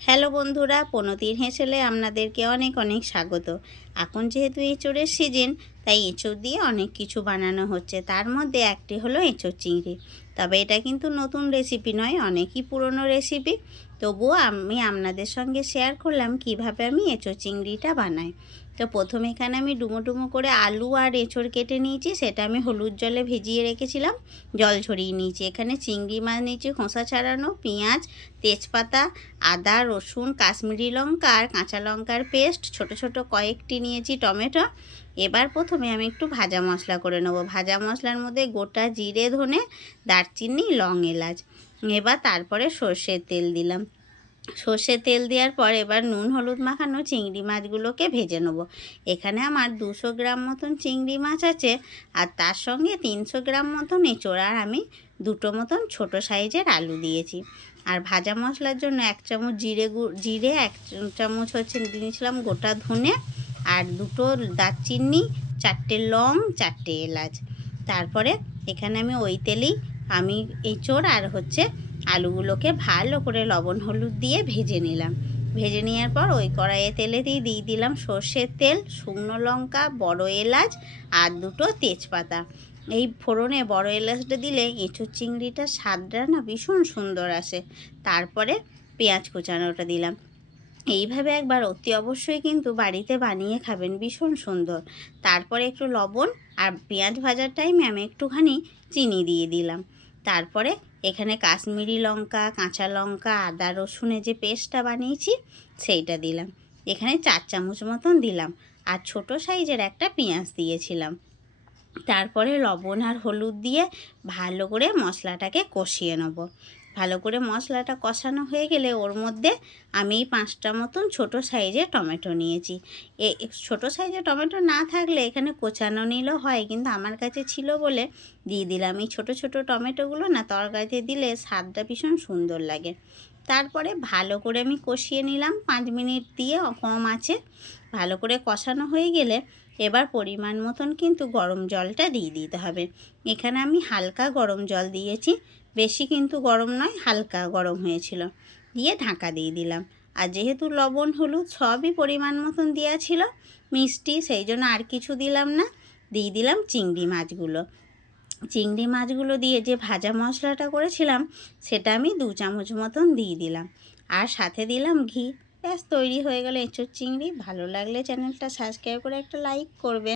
Hello বন্ধুরা, পনতির হেঁসেলে আপনাদেরকে অনেক অনেক স্বাগত। এখন যেহেতু এঁচোড়ের সিজন, তাই এঁচোড় দিয়ে অনেক কিছু বানানো হচ্ছে। তার মধ্যে একটি হলো এঁচোড় চিংড়ি। তবে এটা কিন্তু নতুন রেসিপি নয়, অনেকই পুরনো রেসিপি। তবুও আমি আপনাদের সঙ্গে শেয়ার করলাম কিভাবে আমি এঁচোড় চিংড়িটা বানাই। তো প্রথমে এখানে আমি ডুমো ডুমো করে আলু আর এঁচোড় কেটে নিয়েছি, সেটা আমি হলুদ জলে ভিজিয়ে রেখেছিলাম, জল ঝরিয়ে নিয়েছি। এখানে চিংড়ি মাছ নিয়েছি খোসা ছাড়ানো, পেঁয়াজ, তেজপাতা, আদা, রসুন, কাশ্মীরি লঙ্কা আর কাঁচা লঙ্কার পেস্ট, ছোট ছোট কয়েকটি নিয়েছি টমেটো। এবার প্রথমে আমি একটু ভাজা মশলা করে নেব। ভাজা মশলার মধ্যে গোটা জিরে, ধনে, দারচিনি, লং, এলাচ। এবার তারপরে সর্ষের তেল দিলাম। সর্ষের তেল দেওয়ার পর এবার নুন হলুদ মাখানো চিংড়ি মাছগুলোকে ভেজে নেব। এখানে আমার 200 গ্রাম মতন চিংড়ি মাছ আছে, আর তার সঙ্গে 300 গ্রাম মতন এঁচোড়, আর আমি দুটো মতন ছোট সাইজের আলু দিয়েছি। আর ভাজা মশলার জন্য 1 চামচ জিরে, 1 চামচ দিয়েছিলাম গোটা ধনে, আর দুটো দারচিনি, 4টে লং, 4টে এলাচ। তারপরে এখানে আমি ওই তেলেই আমি এঁচোড় আর আলুগুলোকে ভালো করে লবণ হলুদ দিয়ে ভেজে নিলাম। ভেজে নেওয়ার পর ওই কড়াইয়ে তেলেতেই দিয়ে দিলাম সর্ষের তেল, শুকনো লঙ্কা, বড় এলাচ আর দুটো তেজপাতা। এই ফোড়নে বড় এলাচটা দিলে এঁচোড় চিংড়িটার স্বাদটা না ভীষণ সুন্দর আসে। তারপরে পেঁয়াজ কুচানোটা দিলাম। এইভাবে একবার অতি অবশ্যই কিন্তু বাড়িতে বানিয়ে খাবেন, ভীষণ সুন্দর। তারপরে একটু লবণ আর পেঁয়াজ ভাজার টাইমে আমি একটুখানি চিনি দিয়ে দিলাম। তারপরে এখানে কাশ্মীরি লঙ্কা, কাঁচা লঙ্কা, আদা রসুনের যে পেস্টটা বানিয়েছি সেইটা দিলাম। এখানে 4 চামচ মতন দিলাম, আর ছোট সাইজের একটা পেঁয়াজ দিয়েছিলাম। তারপরে লবণ আর হলুদ দিয়ে ভালো করে মশলাটাকে কষিয়ে নেব। ভালো করে মশলাটা কষানো হয়ে গেলে ওর মধ্যে আমি 5টা মতন ছোট সাইজের টমেটো নিয়েছি। ছোট সাইজের টমেটো না থাকলে এখানে কোচানো নিলেও হয়, কিন্তু আমার কাছে ছিল বলে দিয়ে দিলাম। এই ছোটো ছোটো টমেটোগুলো না তরকারিতে দিলে স্বাদটা ভীষণ সুন্দর লাগে। তারপরে ভালো করে আমি কষিয়ে নিলাম 5 মিনিট দিয়ে কম আঁচে। ভালো করে কষানো হয়ে গেলে এবার পরিমাণ মতন কিন্তু গরম জলটা দিয়ে দিতে হবে। এখানে আমি হালকা গরম জল দিয়েছি, বেশি কিন্তু গরম নয়, হালকা গরম হয়েছিল। দিয়ে ঢাকা দিয়ে দিলাম। আর যেহেতু লবণ হলুদ সবই পরিমাণ মতন দেওয়া ছিল, মিষ্টি, সেই জন্য আর কিছু দিলাম না। দিয়ে দিলাম চিংড়ি মাছগুলো। চিংড়ি মাছগুলো দিয়ে যে ভাজা মশলাটা করেছিলাম সেটা আমি 2 চামচ মতন দিয়ে দিলাম, আর সাথে দিলাম ঘি। ব্যাস তৈরি হয়ে গেল এঁচোড় চিংড়ি। ভালো লাগলে চ্যানেলটা সাবস্ক্রাইব করে একটা লাইক করবেন।